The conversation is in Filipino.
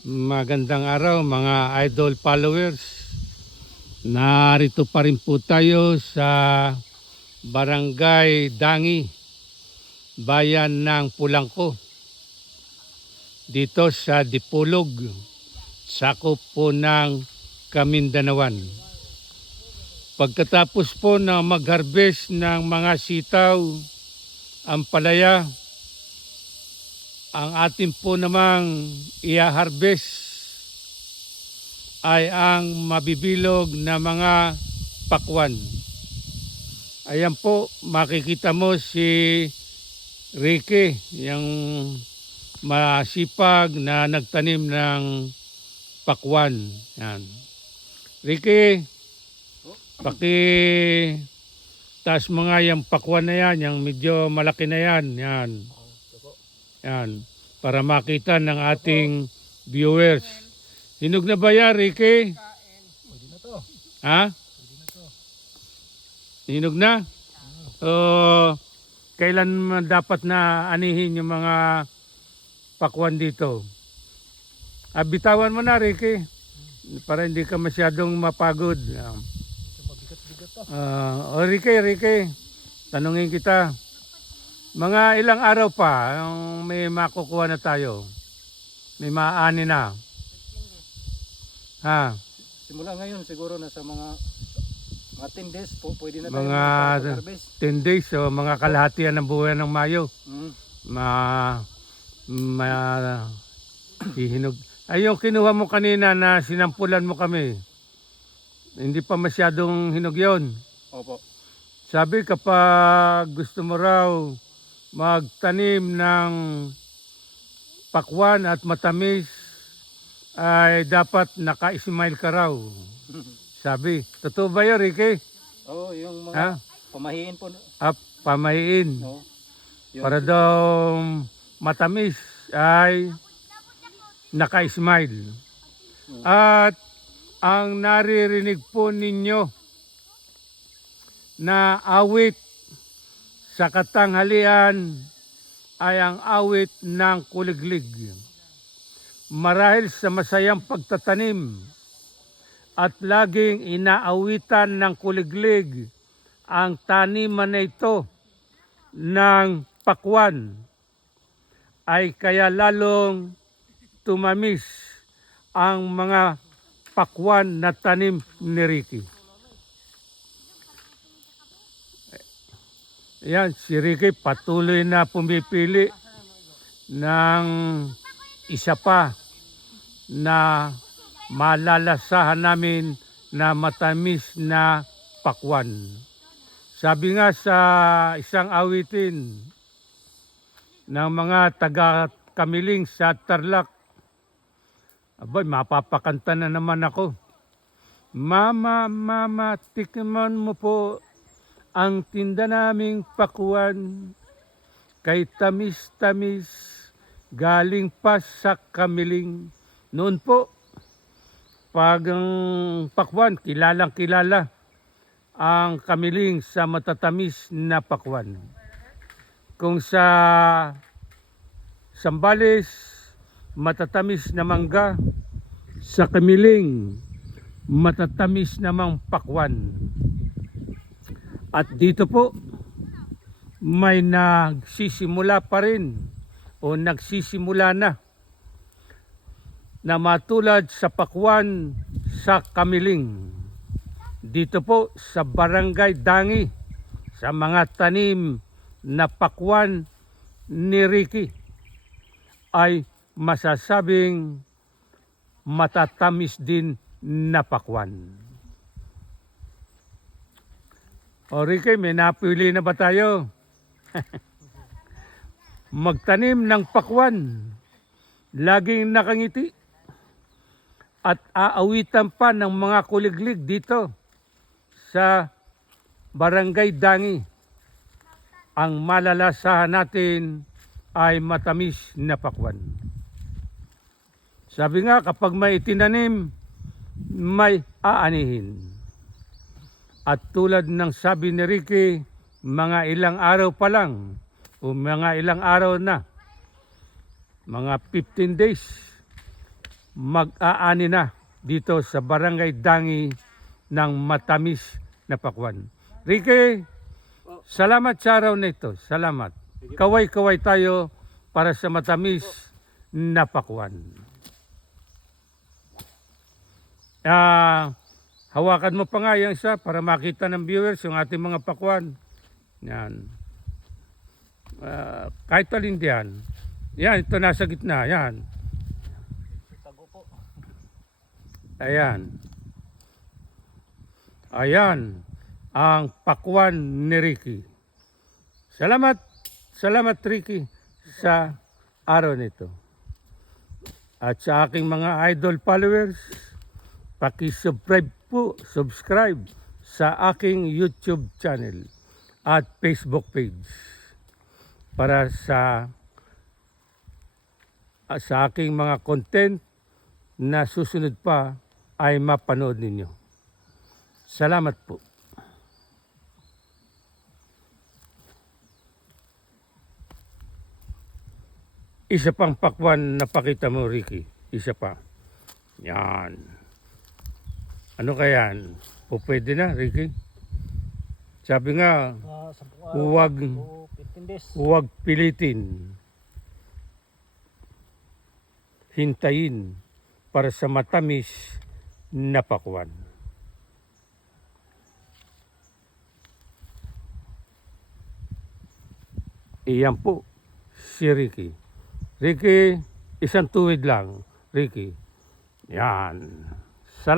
Magandang araw mga idol followers. Narito pa rin po tayo sa Barangay Dangi, Bayan ng Pulangko, dito sa Dipolog, sakop po ng Kamindanawan. Pagkatapos po na mag-harvest ng mga sitaw, ampalaya, ang atin po namang i-harvest ay ang mabibilog na mga pakwan. Ayan po, makikita mo si Ricky, yung masipag na nagtanim ng pakwan. Yan. Ricky, taas mo nga yung pakwan na yan, yung medyo malaki na yan. Yan. Yan, para makita ng ating viewers. Hinog na ba yan, Ricky? Pwede na to. Ha? Pwede na to. Hinog na? Kailan dapat na anihin yung mga pakwan dito? Bitawan mo na, Ricky. Para hindi ka masyadong mapagod. Ito mabigat-bigat to. Ricky, tanungin kita. Mga ilang araw pa yung may makukuha na tayo? May maaani na? Ha? Simula ngayon siguro nasa mga 10 days po pwede na tayo Mga mag-harvest. 10 days o mga kalahatian ng buwan ng Mayo. Hihinog. Ay, yung kinuha mo kanina na sinampulan mo kami, hindi pa masyadong hinog yun. Opo. Sabi kapag gusto mo raw magtanim ng pakwan at matamis, ay dapat naka-smile ka raw. Sabi, totoo ba yun, Ricky? Oo, yung Ha? mga pamahiin po. Pamahiin. No? Yung, Para daw matamis ay naka-smile. At ang naririnig po ninyo na awit sa katanghalian ay ang awit ng kuliglig. Marahil sa masayang pagtatanim at laging inaawitan ng kuliglig ang taniman na ito ng pakwan, ay kaya lalong tumamis ang mga pakwan na tanim ni Ricky. Yan, si Ricky patuloy na pumipili ng isa pa na malalasahan namin na matamis na pakwan. Sabi nga sa isang awitin ng mga taga-Kamiling sa Tarlac, abay, mapapakanta na naman ako. Mama, mama, tikman mo po ang tinda naming pakwan, kay tamis-tamis, galing pa sa Kamiling. Noon po, pag ang pakwan, kilalang kilala ang Kamiling sa matatamis na pakwan. Kung sa Sambales, matatamis na mangga, sa Kamiling, matatamis namang pakwan. At dito po, may nagsisimula pa rin o nagsisimula na matulad sa pakwan sa Kamiling. Dito po sa Barangay Dangi, sa mga tanim na pakwan ni Ricky, ay masasabing matatamis din na pakwan. O Ricky, may napili na ba tayo? Magtanim ng pakwan, laging nakangiti, at aawitan pa ng mga kuliglig dito sa Barangay Dangi. Ang malalasahan natin ay matamis na pakwan. Sabi nga, kapag may itinanim, may aanihin. At tulad ng sabi ni Ricky, mga ilang araw pa lang o mga ilang araw na, mga 15 days, mag-aani na dito sa Barangay Dangi ng matamis na pakwan. Ricky, salamat sa araw na ito. Salamat. Kaway-kaway tayo para sa matamis na pakwan. Hawakan mo pa nga yung isa para makita ng viewers yung ating mga pakwan. Yan. Kahit alin diyan. Yan, ito nasa gitna. Yan. Ayan. Ayan ang pakwan ni Ricky. Salamat Ricky sa araw nito. At sa aking mga idol followers, paki-subscribe sa aking YouTube channel at Facebook page para sa aking mga content na susunod pa ay mapanood ninyo. Salamat po. Isa pang pakwan na pakita mo, Ricky. Isa pa. Yan. Ano kaya? O pwede na, Ricky? Sabi nga, huwag pilitin. Hintayin para sa matamis na pakwan. Iyan po si Ricky. Ricky, isang tuwid lang. Ricky. Yan.